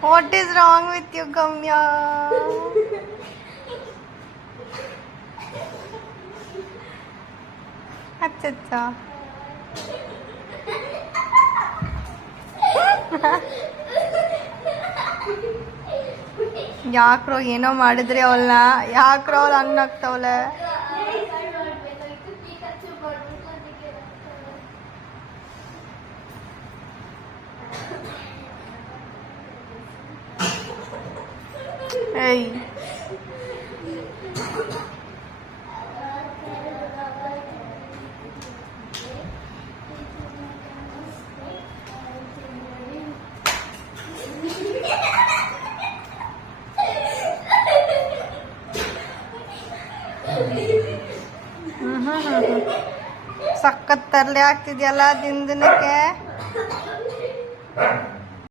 What is wrong with you, Gamya? अच्छा ಯಾಕ್ರೋ ಏನೋ ಮಾಡಿದ್ರಿ ಅವಳನ್ನ ಯಾಕ್ರೋ ಅವಳು ಹಂಗಾಗ್ತಾವಳೆ ಏಯ್ ಸಖತ್ ತರಲೆ ಆಗ್ತಿದ್ಯಲ್ಲ ದಿನಕ್ಕೆ